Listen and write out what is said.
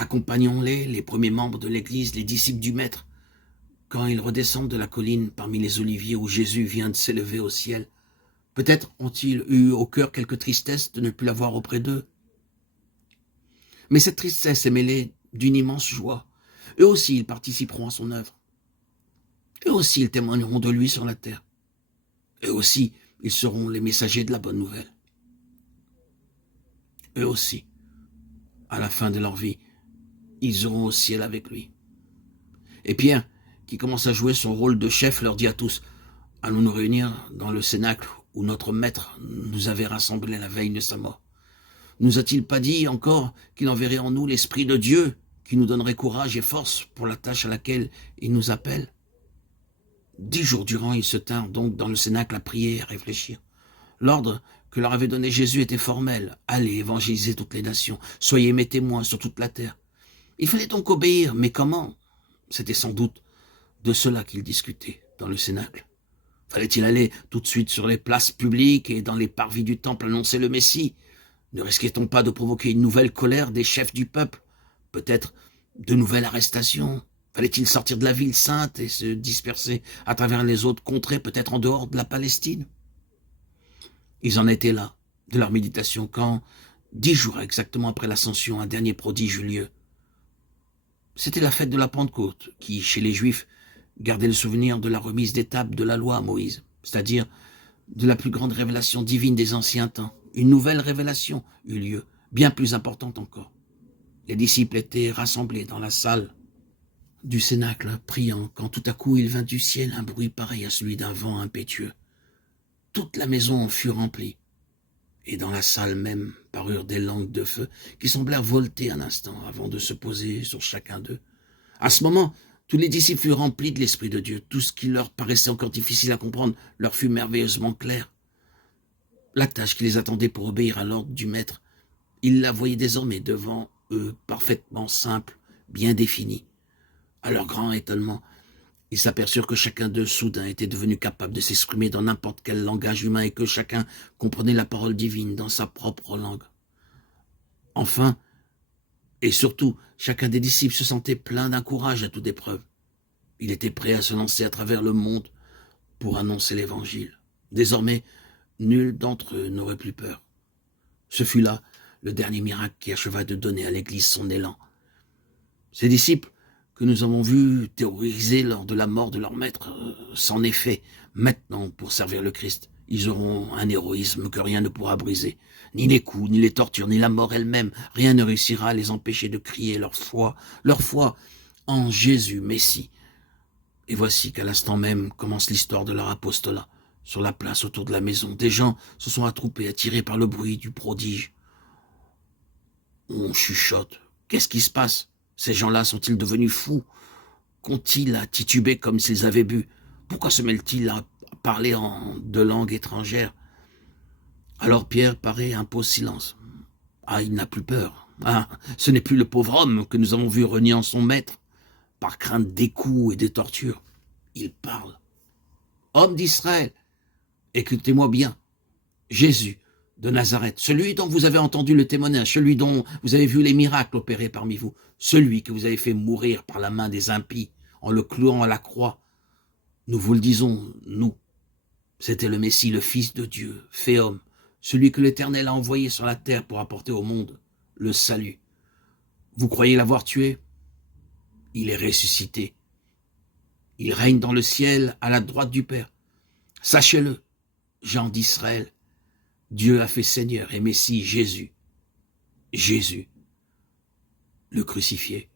Accompagnons-les, les premiers membres de l'Église, les disciples du Maître, quand ils redescendent de la colline parmi les oliviers où Jésus vient de s'élever au ciel. Peut-être ont-ils eu au cœur quelque tristesse de ne plus l'avoir auprès d'eux. Mais cette tristesse est mêlée d'une immense joie. Eux aussi, ils participeront à son œuvre. Eux aussi, ils témoigneront de lui sur la terre. Eux aussi, ils seront les messagers de la bonne nouvelle. Eux aussi, à la fin de leur vie, ils iront au ciel avec lui. Et Pierre, qui commence à jouer son rôle de chef, leur dit à tous, « Allons nous réunir dans le cénacle où notre maître nous avait rassemblés la veille de sa mort. Nous a-t-il pas dit encore qu'il enverrait en nous l'Esprit de Dieu, qui nous donnerait courage et force pour la tâche à laquelle il nous appelle ?» 10 jours durant, ils se tinrent donc dans le cénacle à prier et à réfléchir. L'ordre que leur avait donné Jésus était formel. Allez évangéliser toutes les nations. Soyez mes témoins sur toute la terre. Il fallait donc obéir, mais comment? C'était sans doute de cela qu'ils discutaient dans le cénacle. Fallait-il aller tout de suite sur les places publiques et dans les parvis du temple annoncer le Messie? Ne risquait-on pas de provoquer une nouvelle colère des chefs du peuple? Peut-être de nouvelles arrestations? Fallait-il sortir de la ville sainte et se disperser à travers les autres contrées, peut-être en dehors de la Palestine? Ils en étaient là, de leur méditation, quand, 10 jours exactement après l'ascension, un dernier prodige eut lieu. C'était la fête de la Pentecôte, qui, chez les Juifs, gardait le souvenir de la remise d'étape de la loi à Moïse, c'est-à-dire de la plus grande révélation divine des anciens temps. Une nouvelle révélation eut lieu, bien plus importante encore. Les disciples étaient rassemblés dans la salle du cénacle, priant, quand tout à coup il vint du ciel un bruit pareil à celui d'un vent impétueux. Toute la maison en fut remplie, et dans la salle même parurent des langues de feu qui semblèrent volter un instant avant de se poser sur chacun d'eux. À ce moment, tous les disciples furent remplis de l'Esprit de Dieu. Tout ce qui leur paraissait encore difficile à comprendre leur fut merveilleusement clair. La tâche qui les attendait pour obéir à l'ordre du Maître, ils la voyaient désormais devant eux, parfaitement simple, bien définie. À leur grand étonnement, ils s'aperçurent que chacun d'eux, soudain, était devenu capable de s'exprimer dans n'importe quel langage humain et que chacun comprenait la parole divine dans sa propre langue. Enfin, et surtout, chacun des disciples se sentait plein d'un courage à toute épreuve. Il était prêt à se lancer à travers le monde pour annoncer l'Évangile. Désormais, nul d'entre eux n'aurait plus peur. Ce fut là le dernier miracle qui acheva de donner à l'Église son élan. Ces disciples que nous avons vus terrorisés lors de la mort de leur maître, s'en est fait maintenant pour servir le Christ. Ils auront un héroïsme que rien ne pourra briser. Ni les coups, ni les tortures, ni la mort elle-même. Rien ne réussira à les empêcher de crier leur foi en Jésus, Messie. Et voici qu'à l'instant même commence l'histoire de leur apostolat. Sur la place autour de la maison, des gens se sont attroupés, attirés par le bruit du prodige. On chuchote. Qu'est-ce qui se passe? Ces gens-là sont-ils devenus fous? Qu'ont-ils à tituber comme s'ils avaient bu? Pourquoi se mêlent-ils à parler de langues étrangères? Alors Pierre paraît impose silence. Ah, il n'a plus peur. Ah, ce n'est plus le pauvre homme que nous avons vu reniant son maître, par crainte des coups et des tortures. Il parle. Homme d'Israël, écoutez-moi bien. Jésus de Nazareth, celui dont vous avez entendu le témoignage, celui dont vous avez vu les miracles opérés parmi vous, celui que vous avez fait mourir par la main des impies en le clouant à la croix. Nous vous le disons, nous. C'était le Messie, le Fils de Dieu, fait homme, celui que l'Éternel a envoyé sur la terre pour apporter au monde le salut. Vous croyez l'avoir tué? Il est ressuscité. Il règne dans le ciel à la droite du Père. Sachez-le, gens d'Israël, Dieu a fait Seigneur et Messie Jésus. Jésus, le crucifié.